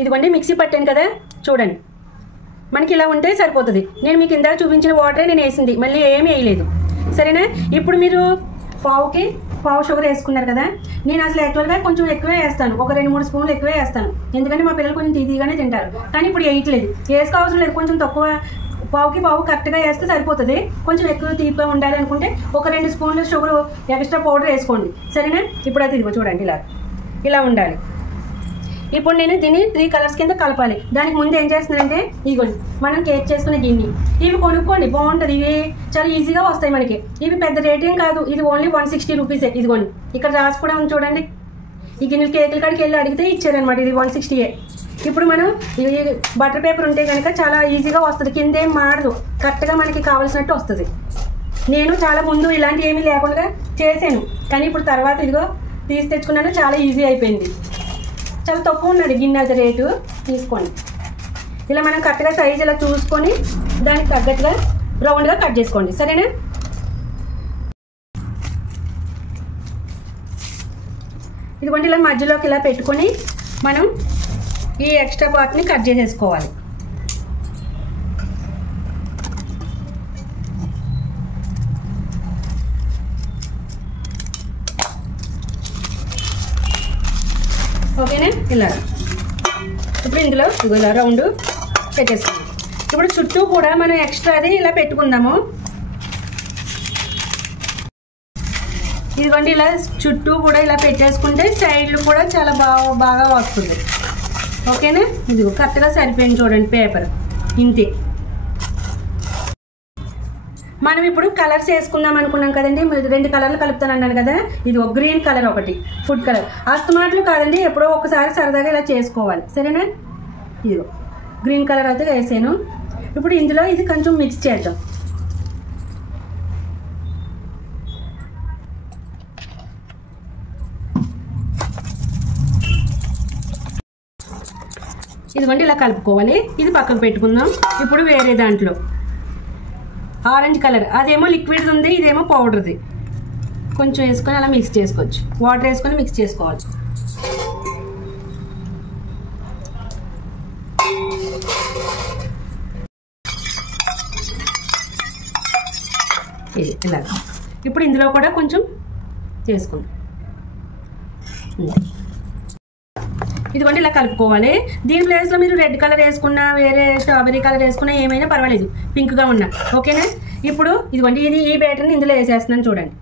ఇదిగోండి మిక్సీ పట్టాను కదా, చూడండి మనకి ఇలా ఉంటే సరిపోతుంది. నేను మీకు ఇందాక చూపించిన వాటరే నేను వేసింది, మళ్ళీ ఏమీ వేయలేదు. సరేనా? ఇప్పుడు మీరు పావుకి పావు షుగర్ వేసుకున్నారు కదా, నేను అసలు యాక్చువల్గా కొంచెం ఎక్కువే వేస్తాను, ఒక 2-3 స్పూన్లు ఎక్కువే వేస్తాను. ఎందుకంటే మా పిల్లలు కొంచెం తీగానే తింటారు. కానీ ఇప్పుడు వేయట్లేదు, వేసుకోవాల్సిన లేదు. కొంచెం తక్కువ, పావుకి పావు కరెక్ట్గా వేస్తే సరిపోతుంది. కొంచెం ఎక్కువ తీపిగా ఉండాలి అనుకుంటే ఒక 2 స్పూన్లు షుగర్ ఎక్స్ట్రా పౌడర్ వేసుకోండి. సరేనా? ఇప్పుడు అది ఇదిగో చూడండి, ఇలా ఉండాలి. ఇప్పుడు నేను దీన్ని 3 కలర్స్ కింద కలపాలి. దానికి ముందు ఏం చేస్తున్నానంటే, ఇదిగోండి మనం కేక్ చేసుకునే గిన్నె, ఇవి కొనుక్కోండి, బాగుంటుంది. ఇవి చాలా ఈజీగా వస్తాయి మనకి. ఇవి పెద్ద రేట్ ఏం కాదు, ఇది ఓన్లీ 160 రూపీసే. ఇదిగోండి ఇక్కడ రాసి కూడా ఉంది చూడండి. ఈ గిన్నెలు కేకుల కాడికి వెళ్ళి అడిగితే ఇచ్చారనమాట. ఇది 160. ఇప్పుడు మనం ఈ బటర్ పేపర్ ఉంటే కనుక చాలా ఈజీగా వస్తుంది, కింద ఏం మాడదు, కరెక్ట్గా మనకి కావాల్సినట్టు వస్తుంది. నేను చాలా ముందు ఇలాంటి ఏమీ లేకుండా చేశాను, కానీ ఇప్పుడు తర్వాత ఇదిగో తీసి తెచ్చుకున్నాను, చాలా ఈజీ అయిపోయింది. చాలా తక్కువ ఉన్నది గిన్నె, అది రేటు తీసుకోండి. ఇలా మనం కరెక్ట్గా సైజ్ ఇలా చూసుకొని దానికి తగ్గట్టుగా రౌండ్గా కట్ చేసుకోండి. సరేనా? ఇదిగోండి ఇలా మధ్యలోకి ఇలా పెట్టుకొని మనం ఈ ఎక్స్ట్రా పార్ట్ని కట్ చేసేసుకోవాలి. ఓకేనా? ఇలా ఇప్పుడు ఇందులో ఇలా రౌండ్ పెట్టేసుకుందాం. ఇప్పుడు చుట్టూ కూడా మనం ఎక్స్ట్రాది ఇలా పెట్టుకుందాము. ఇదిగోండి ఇలా చుట్టూ కూడా ఇలా పెట్టేసుకుంటే సైడ్లు కూడా చాలా బాగా వస్తుంది. ఓకేనా? ఇదిగో కరెక్ట్గా సరిపోయింది చూడండి పేపర్, ఇంతే. మనం ఇప్పుడు కలర్స్ వేసుకుందాం అనుకున్నాం కదండి, 2 కలర్లు కలుపుతాను అన్నాను కదా. ఇది ఒక గ్రీన్ కలర్, ఒకటి ఫుడ్ కలర్. అస్తమాటలు కాదండి, ఎప్పుడో ఒకసారి సరదాగా ఇలా చేసుకోవాలి. సరేనా? ఇదిగో గ్రీన్ కలర్ అయితే వేసాను. ఇప్పుడు ఇందులో ఇది కొంచెం మిక్స్ చేద్దాం. ఇదిగోండి ఇలా కలుపుకోవాలి. ఇది పక్కకు పెట్టుకుందాం. ఇప్పుడు వేరే దాంట్లో ఆరెంజ్ కలర్, అదేమో లిక్విడ్ ఉంది, ఇదేమో పౌడర్ది. కొంచెం వేసుకొని అలా మిక్స్ చేసుకోవచ్చు, వాటర్ వేసుకొని మిక్స్ చేసుకోవాలి. ఇది ఇలా. ఇప్పుడు ఇందులో కూడా కొంచెం చేసుకుందాం. ఇదిగోండి ఇలా కలుపుకోవాలి. దీని ప్లేస్లో మీరు రెడ్ కలర్ వేసుకున్నా, వేరే స్ట్రాబెరీ కలర్ వేసుకున్నా ఏమైనా పర్వాలేదు, పింక్గా ఉన్నా. ఓకేనా? ఇప్పుడు ఇదిగోండి ఈ బ్యాటర్ని ఇందులో వేసేస్తున్నాను చూడండి.